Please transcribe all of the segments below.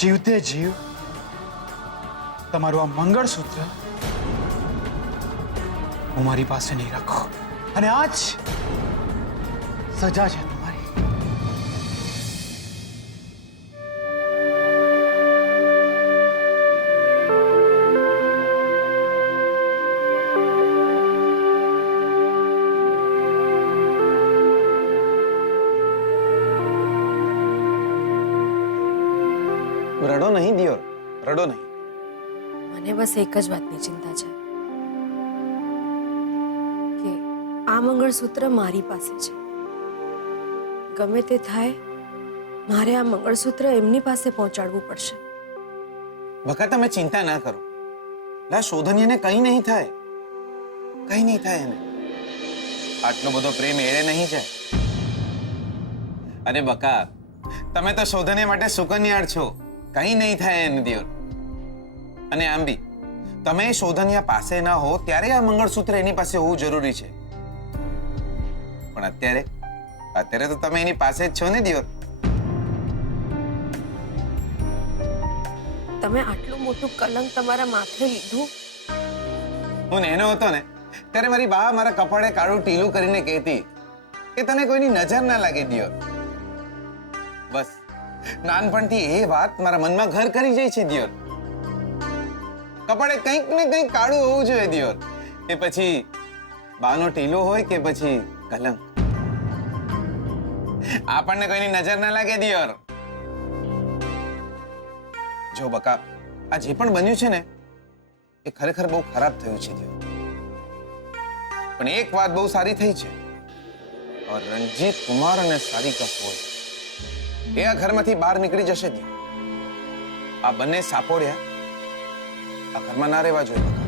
જીવતે જીવ તમારું આ મંગળસૂત્ર હું મારી પાસે નહીં રાખો અને આજ સજા છે તમારી. રડો નહીં દિયોર, રડો નહીં. મને બસ એક જ વાતની ચિંતા છે કે આ મંગળસૂત્ર મારી પાસે છે. ગમે તે થાય મારે આ મંગળસૂત્ર એમની પાસે પહોંચાડવું પડશે. બકા તમે ચિંતા ના કરો. લા શોધનિયાને કંઈ નહીં થાય, કંઈ નહીં થાય એને. આટલો બધો પ્રેમ એળે નહીં જાય. અરે બકા તમે તો શોધનિયા માટે સુકન્યાળ છો, કંઈ નહીં થાય એને દિયોર. અને આમ બી તમે શોધનિયા પાસે ના હો ત્યારે આ મંગળસૂત્ર એની પાસે હોવું જરૂરી છે. પણ અત્યારે તો તમે એની પાસે જ છો ને દિયોર. તમે આટલું મોટું કલંક તમારા માથે લીધું. હું નેનો હતો ને ત્યારે મારી બા મારા કપાળે કાળું ટીલું કરીને કહેતી કે તને કોઈની નજર ના લાગે દિયોર. બસ નાનપણથી એ વાત મારા મનમાં ઘર કરી જાય છે દિયોર. કપાળે કંઈક ને કંઈક કાળું હોવું જોઈએ દિયોર. એ પછી બાનો ટીલો હોય કે પછી કલંક, આપણને કોઈની નજર ના લાગે દિયોર. જો બકા આ જે પણ બન્યું છે ને એ ખરેખર બહુ ખરાબ થયું છે દિયોર. પણ એક વાત બહુ સારી થઈ છે. રણજીત કુમાર અને સારિકા ફોજ એ આ ઘરમાંથી બહાર નીકળી જશે દિયોર. આ બંને સાપોડ્યા આ ઘરમાં ના રહેવા જોઈએ બકા.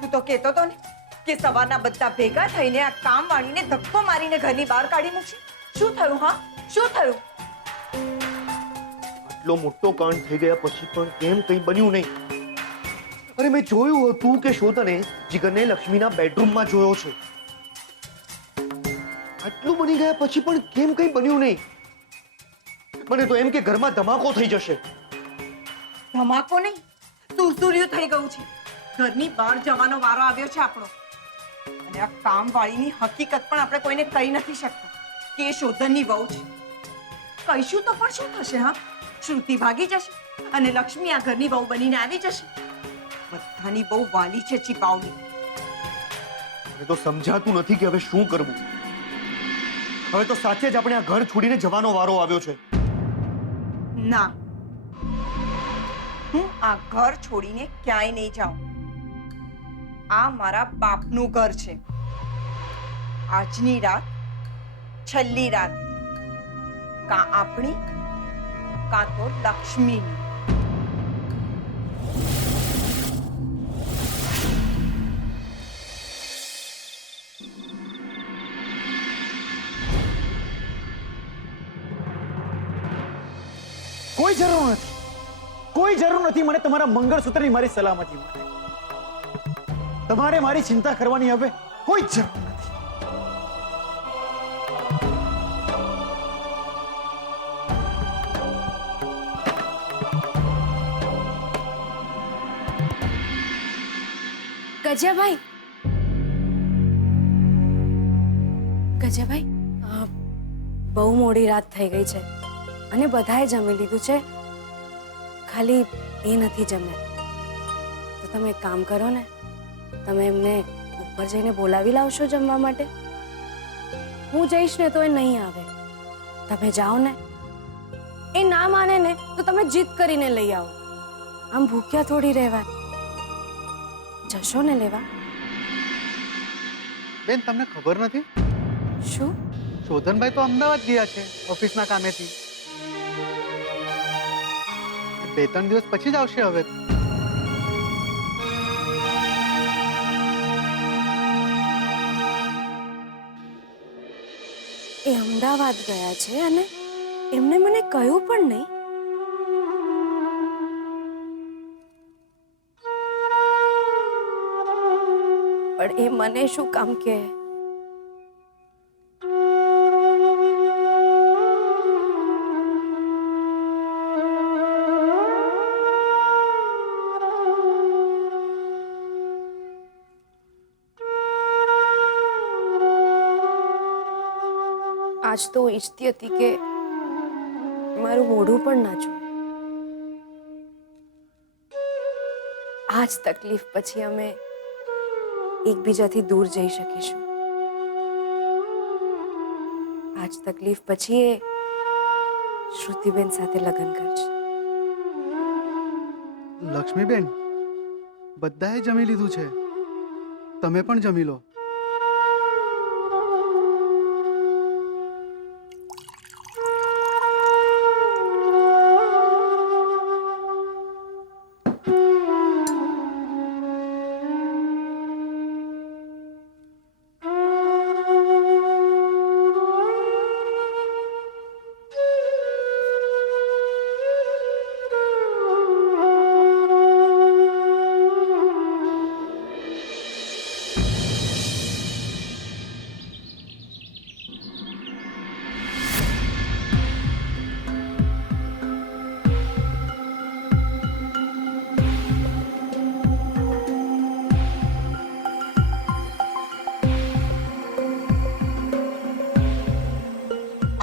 તું તો કહેતો તો ને કે સવારના બધા ભેગા થઈને આ કામ વાળીને ધક્કો મારીને ઘરની બહાર કાઢી મૂકશે. શું થયું? હા, શું થયું? આટલો મોટો કાંડ થઈ ગયા પછી પણ કેમ કંઈ બન્યું નહીં? અરે મેં જોયું હતું કે શોધને જીગરને લક્ષ્મીના બેડરૂમમાં જોયો છે. આટલું બની ગયા પછી પણ કેમ કંઈ બન્યું નહીં? મને તો એમ કે ઘરમાં ધમાકો થઈ જશે. ધમાકો નહીં, સુરસુર્યું થઈ ગયું છે. ઘરની બહાર જવાનો વારો આવ્યો છે આપણો. અને આ કામ વાળીની હકીકત પણ આપણે કોઈને કહી નથી શકતા કે એ શોધનની વહુ છે. કહીશું તો પણ શું થશે? હા, શ્રુતિ ભાગી જશે અને લક્ષ્મી આ ઘરની વહુ બનીને આવી જશે. બધાની બહુ વાલી છે ચીપાવલી. મને તો સમજાતું નથી કે હવે શું કરવું. હવે તો સાચે જ આપણે આ ઘર છોડીને જવાનો વારો આવ્યો છે. ના, હું આ ઘર છોડીને ક્યાંય નહીં જાઉં. આ મારા બાપનું ઘર છે. આજની રાત છેલ્લી રાત, કાં આપણી કાં તો લક્ષ્મીની. કોઈ જરૂર નથી મને તમારા મંગળસૂત્રની મારી સલામતી માટે. તમારે મારી ચિંતા કરવાની હવે કોઈ જરૂર નથી. ગજાભાઈ, બહુ મોડી રાત થઈ ગઈ છે અને બધાએ જમી લીધું છે. ખાલી એ નથી જમ્યા. તો તમે એક કામ કરો ને, તમે એમને ઉપર જઈને બોલાવી લાવશો જમવા માટે. હું જઈશ ને તો એ નહીં આવે. તમે જાઓ ને. એ ના માને ને તો તમે જીદ કરીને લઈ આવો. આમ ભૂખ્યા થોડી રહેવાય. જશો ને લેવા? બેન તમને ખબર નથી? શું? શોધનભાઈ તો અમદાવાદ ગયા છે ઓફિસના કામેથી. 2-3 દિવસ પછી જ આવશે હવે. એ અમદાવાદ ગયા છે અને એમને મને કહ્યું પણ નહીં. પણ એ મને શું કામ કહે? આજ તો હું ઈચ્છતી હતી કે મારું મોઢું પણ ના જોઉં. આ જ તકલીફ પછી અમે એકબીજાથી દૂર જઈ શકીશું. આ જ તકલીફ પછી એ શ્રુતિબેન સાથે લગ્ન કરશે. લક્ષ્મીબેન, બધાએ જમી લીધું છે, તમે પણ જમી લો.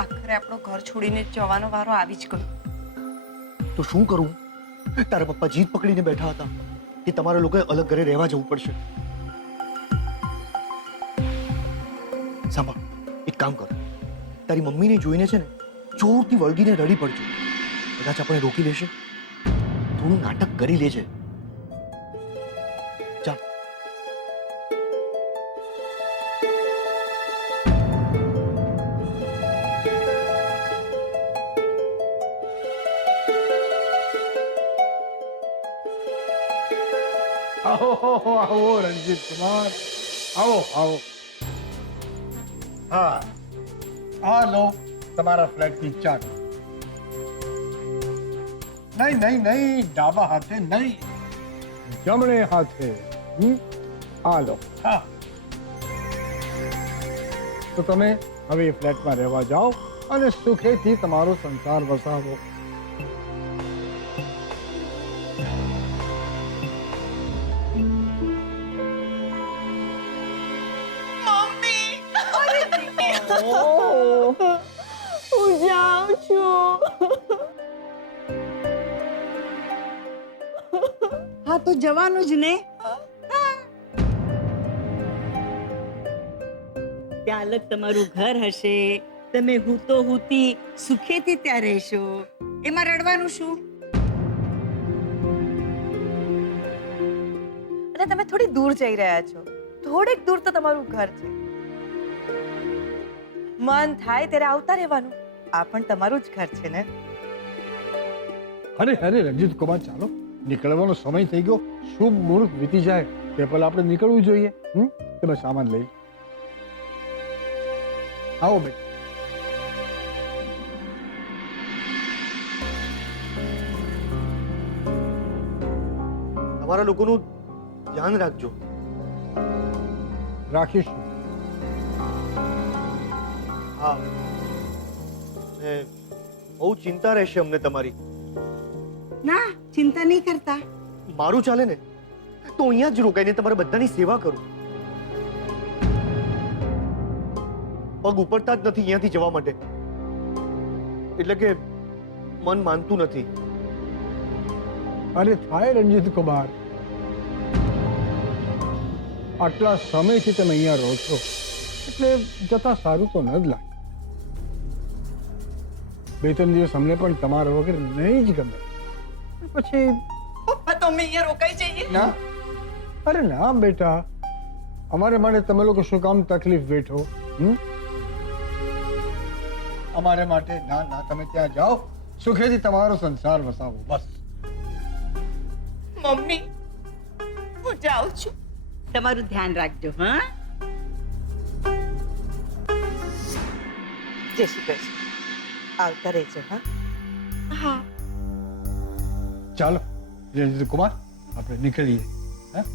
આખરે આપણો ઘર છોડીને જવાનો વારો આવી જ ગયો. તો શું કરું? તારા પપ્પા જીદ પકડીને બેઠા હતા કે તમારા લોકોએ અલગ ઘરે રહેવા જવું પડશે. સાંભળ, એક કામ કર, તારી મમ્મીને જોઈને છે ને જોરથી વળગીને રડી પડજો. કદાચ આપણે રોકી લેશે. થોડું નાટક કરી લેજે. ચાલ. આવો રણજીત કુમાર, આવો આવો. હા, આ લો તમારા ફ્લેટની ચાવી. નહીં, ડાબા હાથે નહીં, જમણે હાથે. આ લો. હા, તો તમે હવે એ ફ્લેટમાં રહેવા જાઓ અને સુખેથી તમારો સંસાર વસાવો. હું જાઉં છું. હા તો જવાનું જ ને. ત્યાં અલગ તમારું ઘર હશે, તમે હૂતો હૂતી સુખેથી ત્યાં રહેશો, એમાં રડવાનું શું? અને તમે થોડી દૂર જઈ રહ્યા છો. થોડીક દૂર તો તમારું ઘર છે. મન થાય ત્યારે આવતા રહેવાનું. આ પણ તમારું જ ઘર છે ને. અરે રણજીત કુમાર, ચાલો નીકળવાનો સમય થઈ ગયો. શુભ મુહૂર્ત વીતી જાય તે પહેલા આપણે નીકળવું જોઈએ. તમે સામાન લઈ આવો બેટા. તમારા લોકોનું ધ્યાન રાખજો. રાખીશું. હા, ને બહુ ચિંતા રહેશે અમને તમારી. ના ચિંતા નહીં કરતા. મારું ચાલે ને તો અહીંયા જ રોકાઈને તમારા બધાની સેવા કરું. પગ ઉપડતા જ નથી અહીંયાથી જવા માટે. એટલે કે મન માનતું નથી. અરે થાય રણજીત કુમાર, આટલા સમયથી તમે અહીંયા રહો છો એટલે જતા સારું તો ન જ લાગે. 2-3 દિવસ અમને પણ તમારા વગર નહીં જ ગમે. પછી પપ્પા તો અમે અહીંયા રોકાઈ જઈએ. ના, અરે ના બેટા, અમારે માટે તમે લોકો શું કામ તકલીફ વેઠો? અમારે માટે ના, તમે ત્યાં જાઓ, સુખેથી તમારો સંસાર વસાવો. બસ. મમ્મી, હું જાઉં છું. તમારું ધ્યાન રાખજો. હા, જય શ્રી કૃષ્ણ. આવતા રહેજો. હા, હા. ચાલો રણજીત કુમાર, આપણે નીકળીએ. હા.